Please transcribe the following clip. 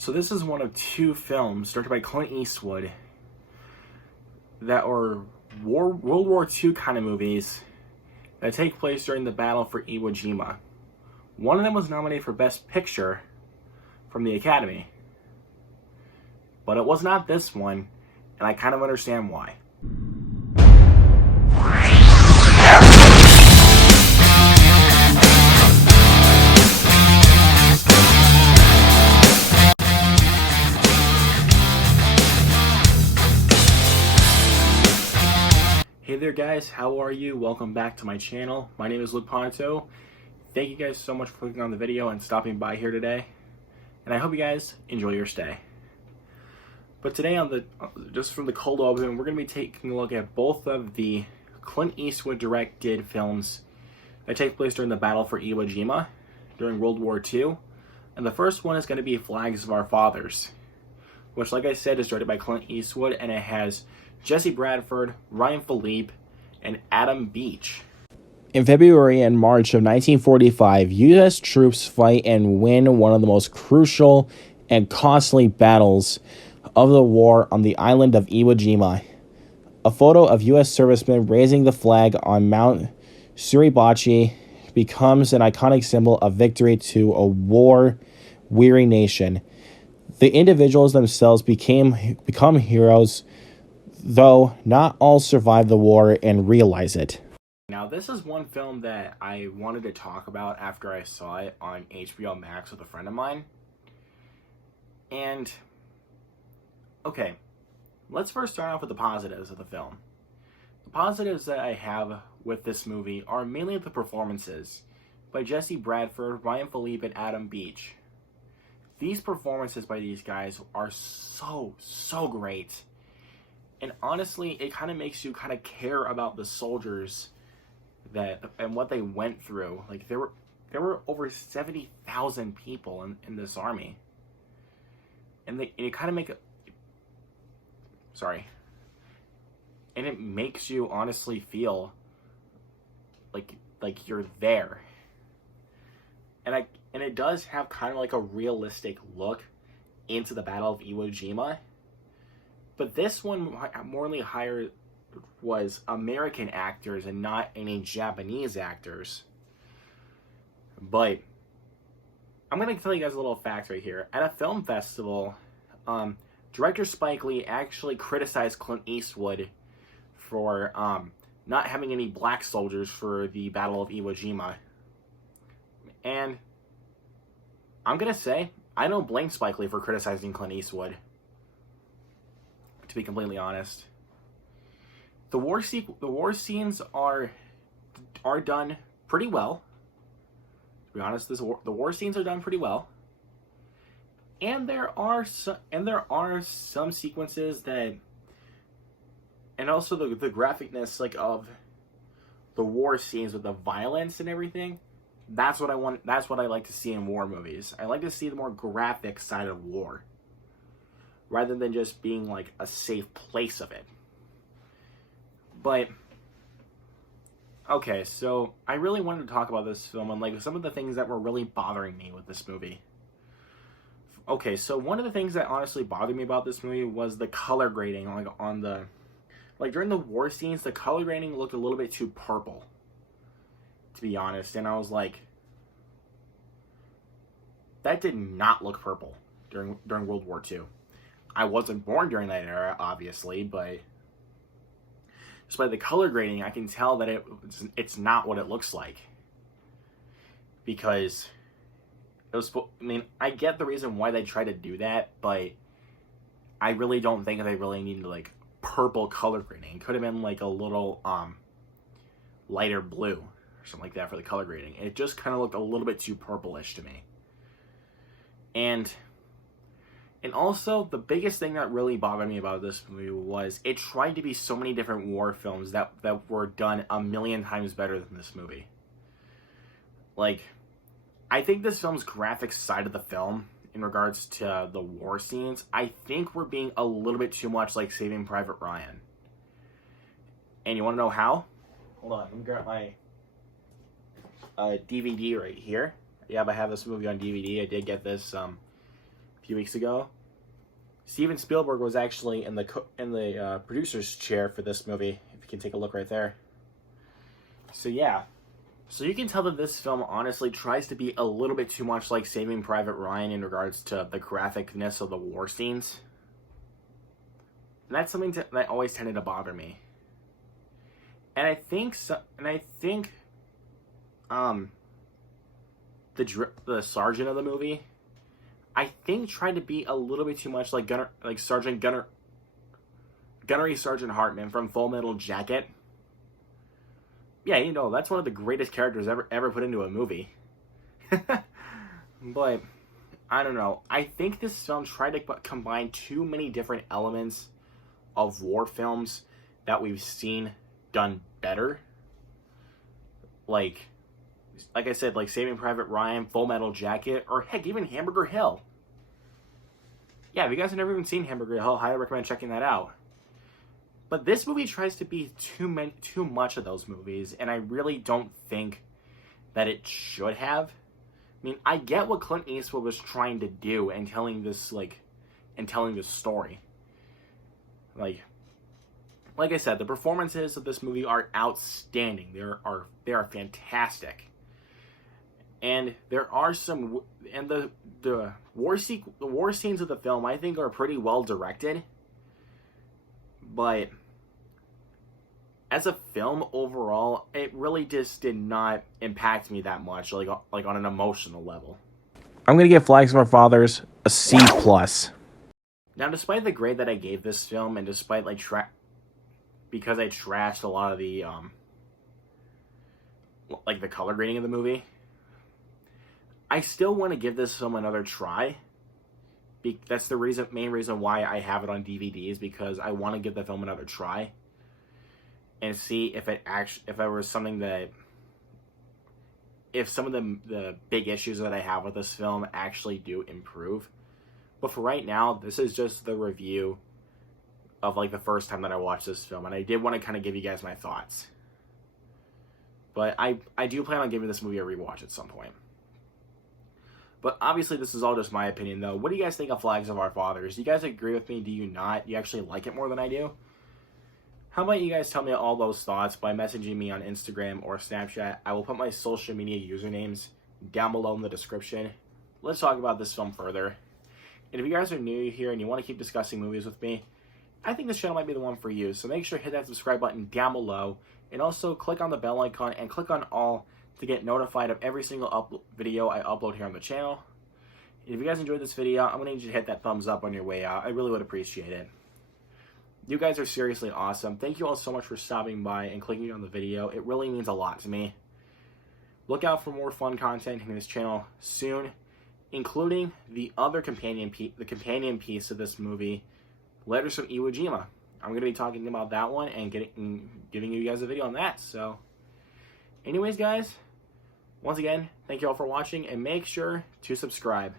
So this is one of two films directed by Clint Eastwood that are World War II kind of movies that take place during the battle for Iwo Jima. One of them was nominated for Best Picture from the Academy, but it was not this one, and I kind of understand why. Hey there guys, how are you? Welcome back to my channel. My name is Luke Ponto. Thank you guys so much for clicking on the video and stopping by here today. And I hope you guys enjoy your stay. But today just from the cold open, we're going to be taking a look at both of the Clint Eastwood directed films that take place during the battle for Iwo Jima during World War II. And the first one is going to be Flags of Our Fathers, which, like I said, is directed by Clint Eastwood, and it has Jesse Bradford, Ryan Philippe, and Adam Beach. In February and March of 1945, U.S. troops fight and win one of the most crucial and costly battles of the war on the island of Iwo Jima. A photo of U.S. servicemen raising the flag on Mount Suribachi becomes an iconic symbol of victory to a war-weary nation. The individuals themselves become heroes, though not all survive the war and realize it. Now, this is one film that I wanted to talk about after I saw it on HBO Max with a friend of mine. And, okay, let's first start off with the positives of the film. The positives that I have with this movie are mainly the performances by Jesse Bradford, Ryan Philippe, and Adam Beach. These performances by these guys are so great. And honestly, it kind of makes you kind of care about the soldiers and what they went through. Like, there were over 70,000 people in this army. And it kind of and it makes you honestly feel like you're there. And it does have kind of like a realistic look into the Battle of Iwo Jima. But this one morally hired was American actors and not any Japanese actors. But I'm going to tell you guys a little fact right here. At a film festival, director Spike Lee actually criticized Clint Eastwood for not having any black soldiers for the Battle of Iwo Jima. And I'm going to say, I don't blame Spike Lee for criticizing Clint Eastwood, to be completely honest. The war scenes are done pretty well. To be honest, the war scenes are done pretty well. And there are some sequences that, and also the graphicness of the war scenes with the violence and everything. That's what I want. That's what I like to see in war movies. I like to see the more graphic side of war, rather than just being like a safe place of it. But, okay, so I really wanted to talk about this film and like some of the things that were really bothering me with this movie. Okay, so one of the things that honestly bothered me about this movie was the color grading. During the war scenes, the color grading looked a little bit too purple, to be honest. And I was like, that did not look purple during World War II. I wasn't born during that era, obviously, but just by the color grading, I can tell that it's not what it looks like. Because I get the reason why they try to do that, but I really don't think they really needed like purple color grading. It could have been like a little lighter blue or something like that for the color grading. It just kind of looked a little bit too purplish to me. And also, the biggest thing that really bothered me about this movie was it tried to be so many different war films that were done a million times better than this movie. Like, I think this film's graphic side of the film, in regards to the war scenes, I think we're being a little bit too much like Saving Private Ryan. And you want to know how? Hold on, let me grab my DVD right here. Yeah, I have this movie on DVD. I did get this few weeks ago. Steven Spielberg was actually in the producer's chair for this movie. If you can take a look right there. So yeah, so you can tell that this film honestly tries to be a little bit too much like Saving Private Ryan in regards to the graphicness of the war scenes. And that's something that always tended to bother me. And I think the sergeant of the movie, I think, tried to be a little bit too much like Gunnery Sergeant Hartman from Full Metal Jacket. Yeah, you know, that's one of the greatest characters ever put into a movie. But I don't know. I think this film tried to combine too many different elements of war films that we've seen done better. Like I said, like Saving Private Ryan, Full Metal Jacket, or heck, even Hamburger Hill. Yeah, if you guys have never even seen Hamburger Hill, I highly recommend checking that out. But this movie tries to be too much of those movies, and I really don't think that it should have. I mean, I get what Clint Eastwood was trying to do and telling this story. Like I said, the performances of this movie are outstanding. They are fantastic. And there are some, and the war scenes of the film I think are pretty well directed. But as a film overall, it really just did not impact me that much, like on an emotional level. I'm gonna give Flags of Our Fathers a C+. Now, despite the grade that I gave this film, and despite because I trashed a lot of the the color grading of the movie, I still want to give this film another try. That's the main reason why I have it on DVD, is because I want to give the film another try and see if some of the big issues that I have with this film actually do improve. But for right now, this is just the review of the first time that I watched this film, and I did want to kind of give you guys my thoughts. But I do plan on giving this movie a rewatch at some point. But obviously, this is all just my opinion, though. What do you guys think of Flags of Our Fathers? Do you guys agree with me? Do you not? Do you actually like it more than I do? How about you guys tell me all those thoughts by messaging me on Instagram or Snapchat? I will put my social media usernames down below in the description. Let's talk about this film further. And if you guys are new here and you want to keep discussing movies with me, I think this channel might be the one for you. So make sure to hit that subscribe button down below. And also click on the bell icon and click on all to get notified of every single video I upload here on the channel. And if you guys enjoyed this video, I'm going to need you to hit that thumbs up on your way out. I really would appreciate it. You guys are seriously awesome. Thank you all so much for stopping by and clicking on the video. It really means a lot to me. Look out for more fun content in this channel soon, including the other companion piece of this movie, Letters from Iwo Jima. I'm going to be talking about that one and giving you guys a video on that. So, anyways, guys, once again, thank you all for watching, and make sure to subscribe.